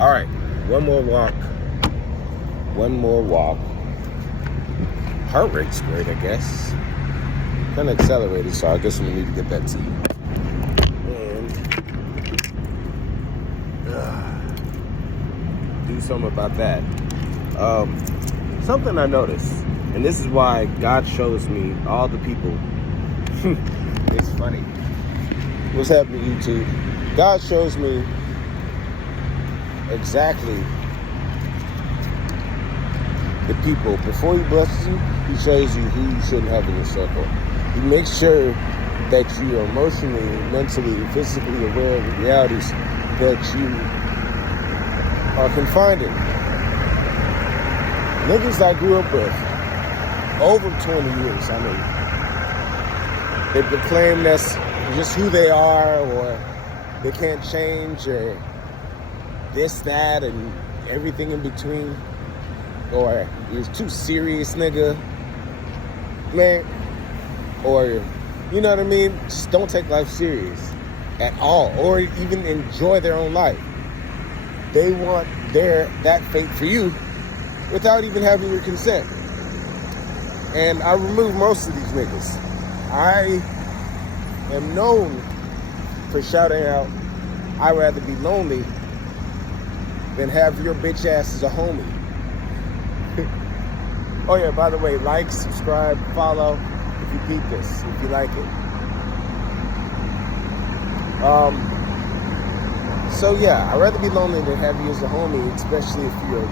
All right, one more walk. One more walk. Heart rate's great, I guess. Kind of accelerated, so I guess I'm gonna need to get that tea. And do something about that. Something I noticed, and this is why God shows me all the people. It's funny. What's happening, YouTube? God shows me exactly the people. Before he blesses you, he shows you who you shouldn't have in your circle. He makes sure that you are emotionally, mentally, physically aware of the realities that you are confined in. Niggas I grew up with, over 20 years, I mean, they proclaim that's just who they are, or they can't change, or this, that, and everything in between, or you're too serious, nigga, man, or, you know what I mean, just don't take life serious at all, or even enjoy their own life. They want that fate for you without even having your consent. And I remove most of these niggas. I am known for shouting out, I'd rather be lonely than have your bitch ass as a homie. Oh yeah, by the way, like, subscribe, follow if you keep this, if you like it. So yeah, I'd rather be lonely than have you as a homie, especially if you're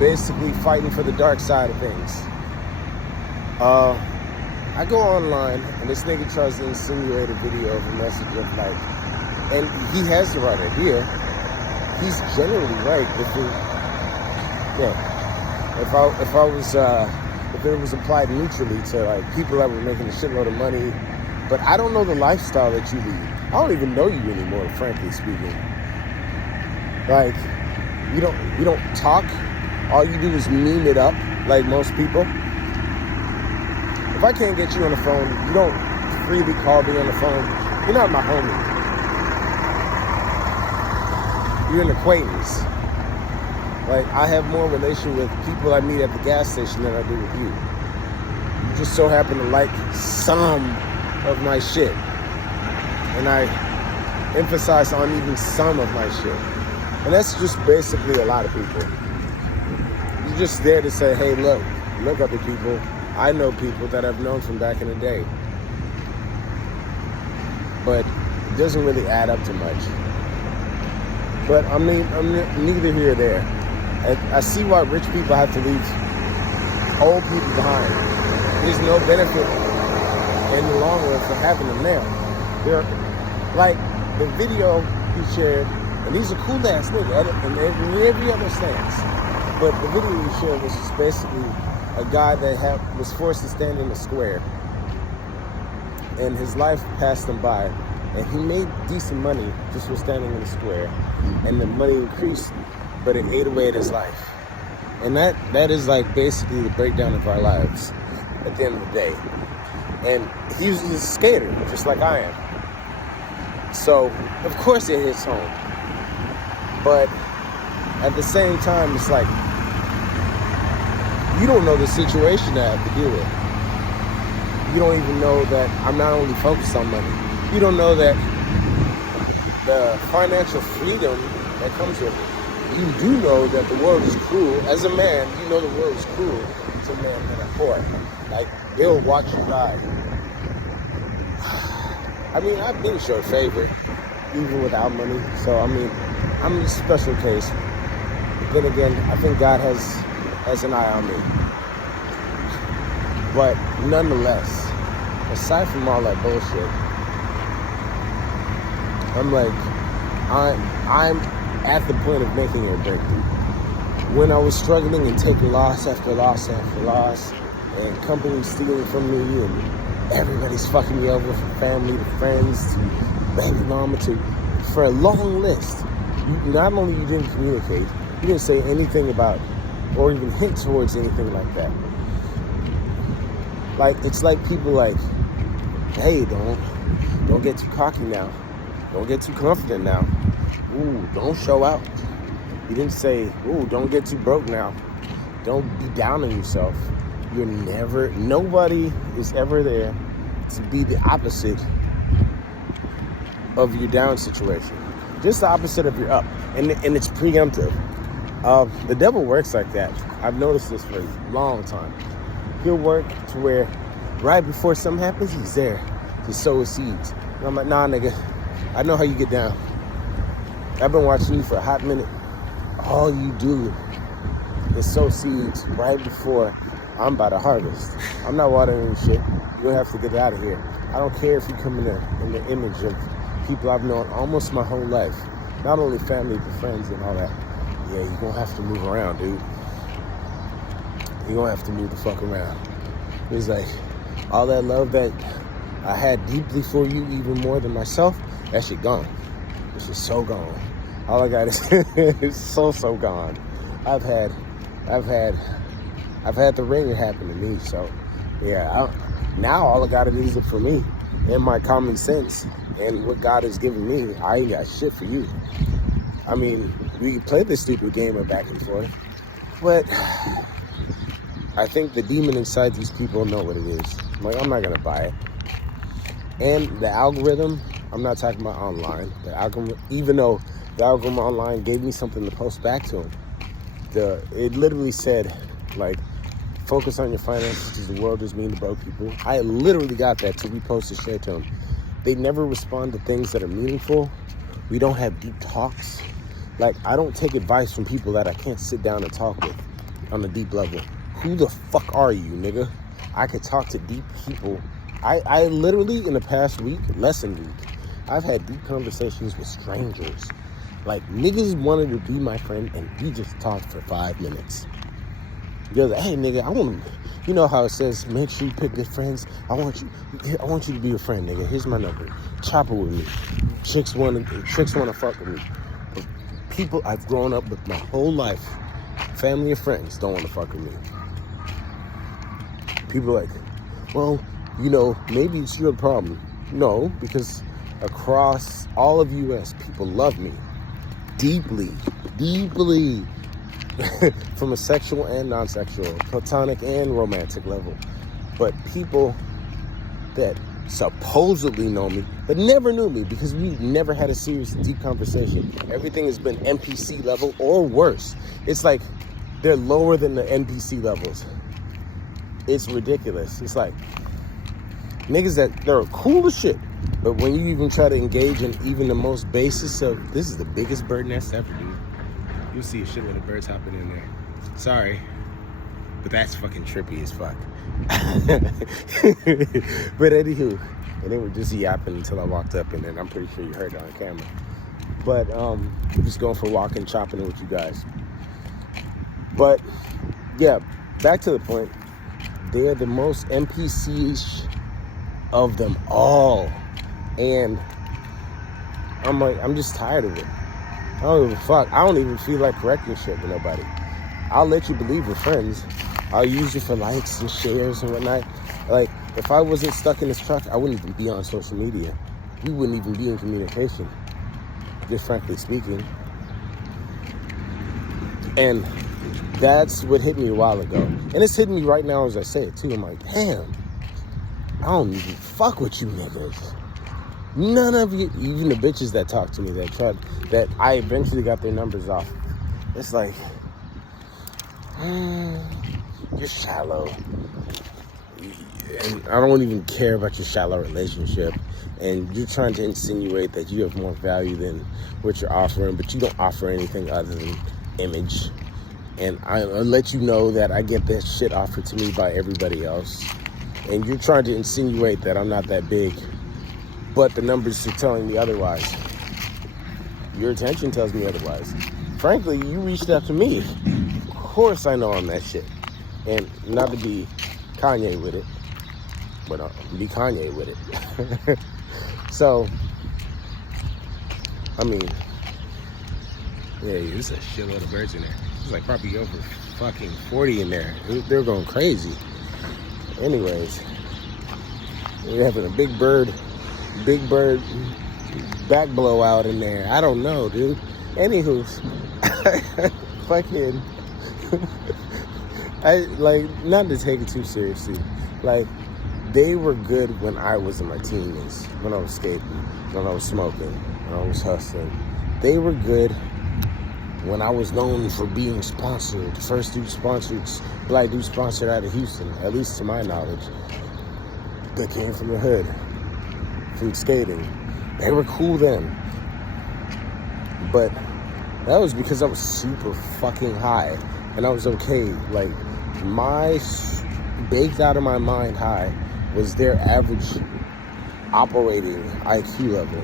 basically fighting for the dark side of things. I go online and this nigga tries to insinuate a video of a message of like, and he has the right idea. He's generally right. If it was applied neutrally to like people that were making a shitload of money, but I don't know the lifestyle that you lead. I don't even know you anymore, frankly speaking. Like, we don't talk. All you do is meme it up like most people. If I can't get you on the phone, you don't freely call me on the phone. You're not my homie. You're an acquaintance. Like, I have more relation with people I meet at the gas station than I do with you. You just so happen to like some of my shit. And I emphasize on even some of my shit. And that's just basically a lot of people. You're just there to say, hey, look other people. I know people that I've known from back in the day. But it doesn't really add up to much. But I'm neither here or there. I see why rich people have to leave old people behind. There's no benefit in the long run for having them there. They're like the video he shared, and he's a cool ass nigga in every other stance. But the video he shared was just basically a guy that was forced to stand in a square, and his life passed him by, and he made decent money just for standing in the square, and the money increased, but it ate away at his life. And that is like basically the breakdown of our lives at the end of the day. And he was a skater, just like I am. So of course it hits home, but at the same time, it's like, you don't know the situation that I have to deal with. You don't even know that I'm not only focused on money. You don't know that the financial freedom that comes with it. You do know that the world is cruel. As a man, you know the world is cruel to a man that are poor. Like, they'll watch you die. I mean, I've been short favorite, even without money. So, I mean, I'm a special case. But then again, I think God has an eye on me. But nonetheless, aside from all that bullshit, I'm like, I'm at the point of making a breakthrough. When I was struggling and taking loss after loss after loss, and companies stealing from me, and everybody's fucking me over, from family to friends to baby mama for a long list. Not only you didn't communicate, you didn't say anything about or even hint towards anything like that. Like, it's like people like, hey, don't get too cocky now. Don't get too confident now. Ooh, don't show out. He didn't say, "Ooh, don't get too broke now. Don't be down on yourself." Nobody is ever there to be the opposite of your down situation. Just the opposite of your up. And it's preemptive. The devil works like that. I've noticed this for a long time. He'll work to where right before something happens, he's there to sow his seeds. And I'm like, nah, nigga, I know how you get down. I've been watching you for a hot minute. All you do is sow seeds right before I'm about to harvest. I'm not watering shit. You're going to have to get out of here. I don't care if you come in the image of people I've known almost my whole life. Not only family, but friends and all that. Yeah, you're going to have to move around, dude. You're going to have to move the fuck around. It's like, all that love that I had deeply for you, even more than myself, that shit gone. It's just so gone. All I got is so gone. I've had the ringer happen to me, so yeah. Now all I gotta use it for me and my common sense and what God has given me. I ain't got shit for you. I mean, we can play this stupid game of back and forth, but I think the demon inside these people know what it is. I'm not gonna buy it. And the algorithm, I'm not talking about online. The algorithm, even though the algorithm online gave me something to post back to them, it literally said, like, focus on your finances because the world is mean to broke people. I literally got that to repost and share to them. They never respond to things that are meaningful. We don't have deep talks. Like, I don't take advice from people that I can't sit down and talk with on a deep level. Who the fuck are you, nigga? I could talk to deep people. I literally, in the past week, less than a week, I've had deep conversations with strangers. Like, niggas wanted to be my friend, and we just talked for 5 minutes. They're like, hey, nigga, I want to, you know how it says, make sure you pick good friends. I want you to be a friend, nigga. Here's my number. Chop it with me. Chicks want to fuck with me. But people I've grown up with my whole life, family and friends, don't want to fuck with me. People are like, well, you know, maybe it's your problem. No, because across all of U.S., people love me deeply, from a sexual and non-sexual, platonic and romantic level. But people that supposedly know me, but never knew me because we never had a serious, deep conversation. Everything has been NPC level or worse. It's like they're lower than the NPC levels. It's ridiculous. It's like niggas that they're cool as shit, but when you even try to engage in even the most basis of, this is the biggest bird nest ever, dude. You'll see a shitload of birds hopping in there. Sorry, but that's fucking trippy as fuck. But anywho, and they were just yapping until I walked up, and then I'm pretty sure you heard it on camera. But just going for a walk and chopping it with you guys. But yeah, back to the point. They're the most NPC-ish of them all, and I'm like, I'm just tired of it. I don't give a fuck. I don't even feel like correcting shit with nobody. I'll let you believe we're friends. I'll use you for likes and shares and whatnot. Like, if I wasn't stuck in this truck, I wouldn't even be on social media. We wouldn't even be in communication, just frankly speaking. And that's what hit me a while ago. And it's hitting me right now as I say it too. I'm like, damn, I don't even fuck with you niggas. None of you, even the bitches that talk to me, that I eventually got their numbers off. It's like, you're shallow. And I don't even care about your shallow relationship. And you're trying to insinuate that you have more value than what you're offering, but you don't offer anything other than image. And I'll let you know that I get that shit offered to me by everybody else. And you're trying to insinuate that I'm not that big, but the numbers are telling me otherwise. Your attention tells me otherwise. Frankly, you reached out to me. Of course I know I'm that shit. And not to be Kanye with it, but be Kanye with it. So, I mean, yeah, there's a shitload of birds in there. There's like probably over fucking 40 in there. They're going crazy. Anyways, we're having a big bird back blowout in there. I don't know, dude. Anywho, fucking, I like not to take it too seriously. Like they were good when I was in my teens, when I was skating, when I was smoking, when I was hustling. They were good when I was known for being sponsored. The first dude sponsored, black dude sponsored out of Houston, at least to my knowledge, that came from the hood, from skating. They were cool then. But that was because I was super fucking high. And I was okay. Like, my baked out of my mind high was their average operating IQ level.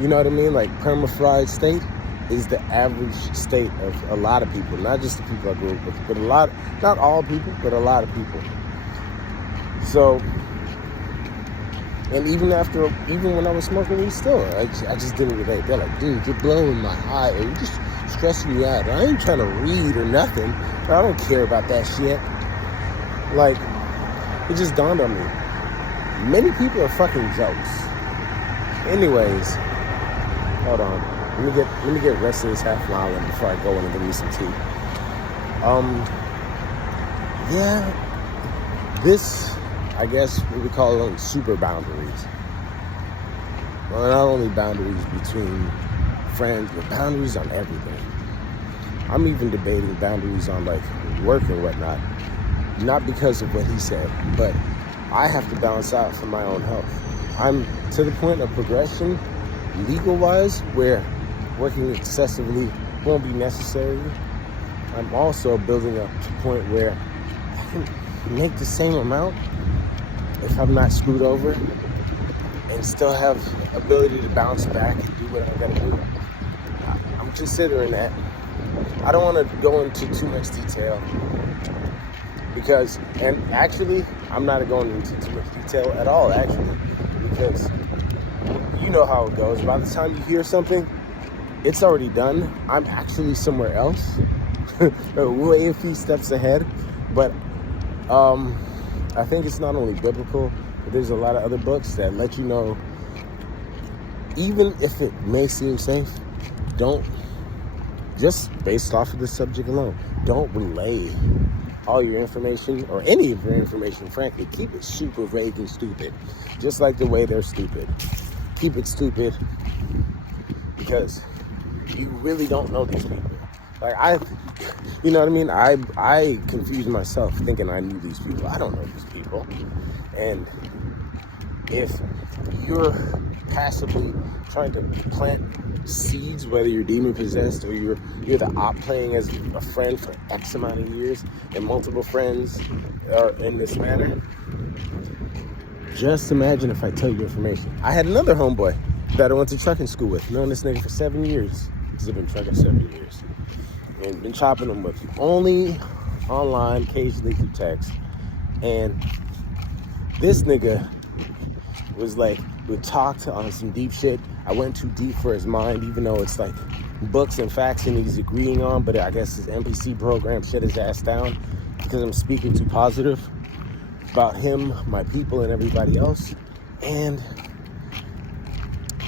You know what I mean? Like, permafried state is the average state of a lot of people. Not just the people I grew up with, but a lot, not all people, but a lot of people. So, and even when I was smoking weed still, I just didn't relate. They're like, dude, you're blowing my high, or you're just stressing me out. I ain't trying to read or nothing. I don't care about that shit. Like, it just dawned on me. Many people are fucking jokes. Anyways, hold on. Let me get rest of this half mile in before I go in and give me some tea. Yeah, this, I guess what we call them super boundaries. Well, not only boundaries between friends, but boundaries on everything. I'm even debating boundaries on like work and whatnot. Not because of what he said, but I have to balance out for my own health. I'm to the point of progression, legal-wise, where working excessively won't be necessary. I'm also building up to a point where I can make the same amount if I'm not screwed over and still have ability to bounce back and do what I gotta do. I'm considering that. I don't want to go into too much detail because, and actually, I'm not going into too much detail at all, actually, because you know how it goes. By the time you hear something, it's already done. I'm actually somewhere else, way a few steps ahead. But I think it's not only biblical, but there's a lot of other books that let you know, even if it may seem safe, don't, just based off of the subject alone, don't relay all your information or any of your information, frankly. Keep it super vague and stupid, just like the way they're stupid. Keep it stupid because you really don't know these people. Like you know what I mean? I confused myself thinking I knew these people. I don't know these people. And if you're passively trying to plant seeds, whether you're demon possessed or you're the op playing as a friend for X amount of years and multiple friends are in this manner, just imagine if I tell you information. I had another homeboy that I went to trucking school with, known this nigga for 7 years, because I've been trucking 7 years. And been chopping him with only online, occasionally through text. And this nigga was like, would talk to on some deep shit. I went too deep for his mind, even though it's like books and facts and he's agreeing on, but I guess his NPC program shut his ass down because I'm speaking too positive about him, my people, and everybody else. And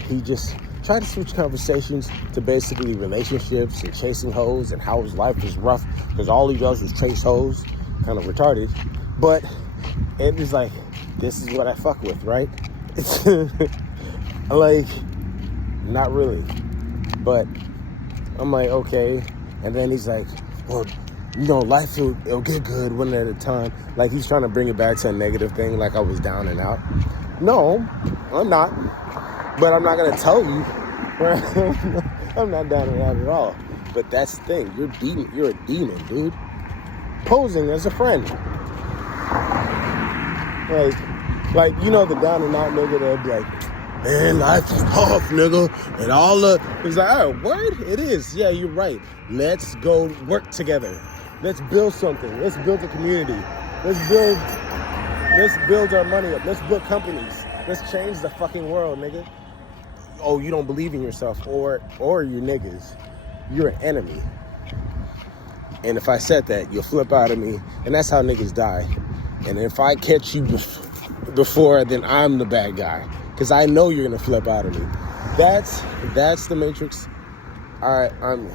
he just tried to switch conversations to basically relationships and chasing hoes and how his life was rough because all he does is chase hoes. Kind of retarded. But it was like, this is what I fuck with, right? It's like, not really. But I'm like, okay. And then he's like, well, you know, life it'll get good one at a time. Like he's trying to bring it back to a negative thing, like I was down and out. No, I'm not. But I'm not gonna tell you. I'm not down and out at all. But that's the thing. You're a demon, dude. Posing as a friend. Like you know the down and out nigga that'll be like, man, life is tough, nigga. And all the it's like, oh, word? It is. Yeah, you're right. Let's go work together. Let's build something. Let's build a community. Let's build our money up. Let's build companies. Let's change the fucking world, nigga. Oh, you don't believe in yourself or you niggas. You're an enemy. And if I said that, you'll flip out of me. And that's how niggas die. And if I catch you before, then I'm the bad guy. Because I know you're going to flip out of me. That's the Matrix I'm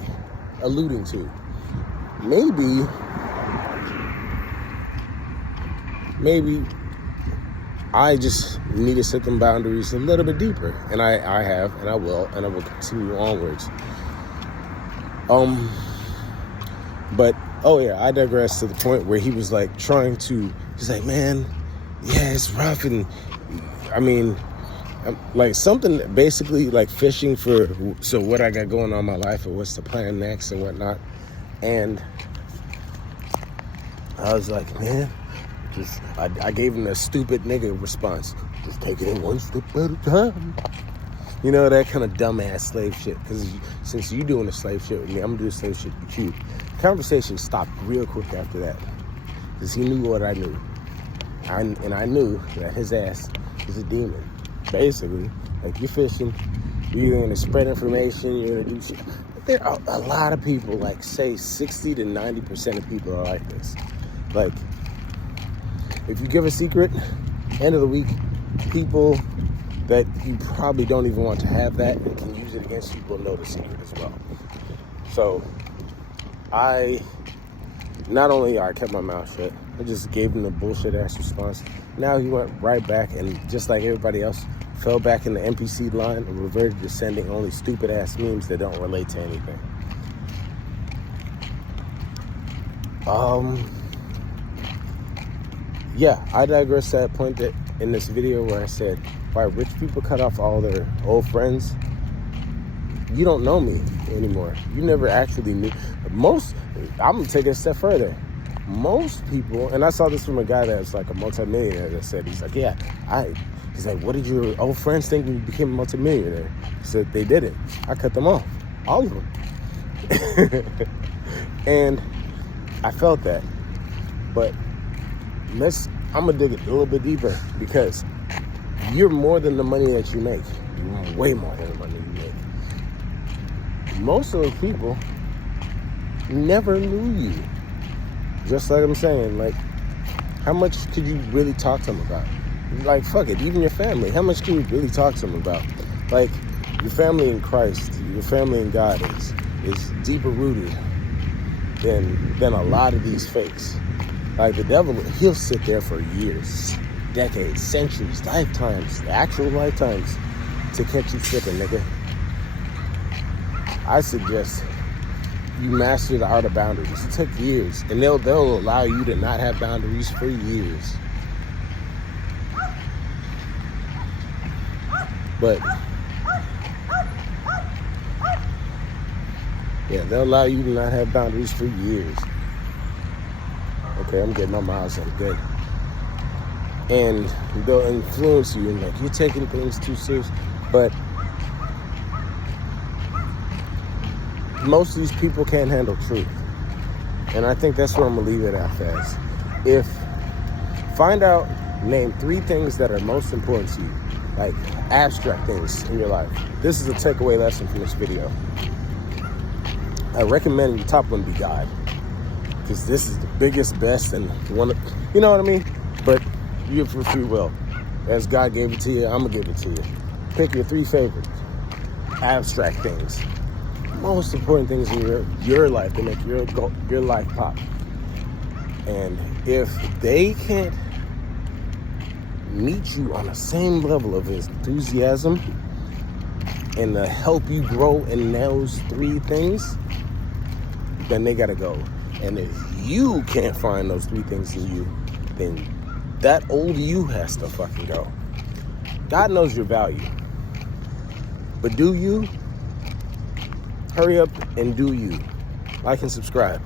alluding to. Maybe I just need to set them boundaries a little bit deeper. And I have, and I will continue onwards. But, I digress to the point where he was like he's like, man, yeah, it's rough. And I mean, like something basically like fishing for, so what I got going on in my life or what's the plan next and whatnot. And I was like, man, I gave him a stupid nigga response. Just take it one step at a time. You know, that kind of dumbass slave shit. Because since you doing the slave shit with me, I'm going to do the slave shit with you. Conversation stopped real quick after that. Because he knew what I knew. And I knew that his ass is a demon. Basically, like, you're fishing, you're going to spread information, you're going to do shit. There are a lot of people, like, say 60 to 90% of people are like this. Like, if you give a secret, end of the week, people that you probably don't even want to have that and can use it against you will know the secret as well. So, not only I kept my mouth shut, I just gave him a bullshit ass response. Now he went right back and just like everybody else, fell back in the NPC line and reverted to sending only stupid ass memes that don't relate to anything. I digress to that point that in this video where I said why rich people cut off all their old friends. You don't know me anymore. You never actually knew. I'm gonna take it a step further. Most people, and I saw this from a guy that's like a multimillionaire that said, he's like, he's like, what did your old friends think when you became a multimillionaire? He said, they didn't. I cut them off. All of them. And I felt that. But I'm going to dig it a little bit deeper because you're more than the money that you make. You're way more than the money you make. Most of those people never knew you. Just like I'm saying, like, how much could you really talk to them about? Like, fuck it, even your family. How much can you really talk to them about? Like, your family in Christ, your family in God is deeper rooted than a lot of these fakes. Like, the devil, he'll sit there for years, decades, centuries, lifetimes, actual lifetimes, to catch you slipping, nigga. I suggest you master the art of boundaries. It took years, and they'll allow you to not have boundaries for years. But yeah, they'll allow you to not have boundaries for years. Okay, I'm getting my miles up good. And they'll influence you, and like, you're taking things too serious. But most of these people can't handle truth. And I think that's where I'm going to leave it at as. Name 3 things that are most important to you. Like, abstract things in your life. This is a takeaway lesson from this video. I recommend the top one be God. Because this is the biggest, best, and one of, you know what I mean? But you have free will. As God gave it to you, I'm going to give it to you. Pick your 3 favorite abstract things. Most important things in your life to make your life pop. And if they can't meet you on the same level of enthusiasm and to help you grow in those 3 things, then they gotta go. And if you can't find those 3 things in you, then that old you has to fucking go. God knows your value. But do you? Hurry up and do you. Like and subscribe.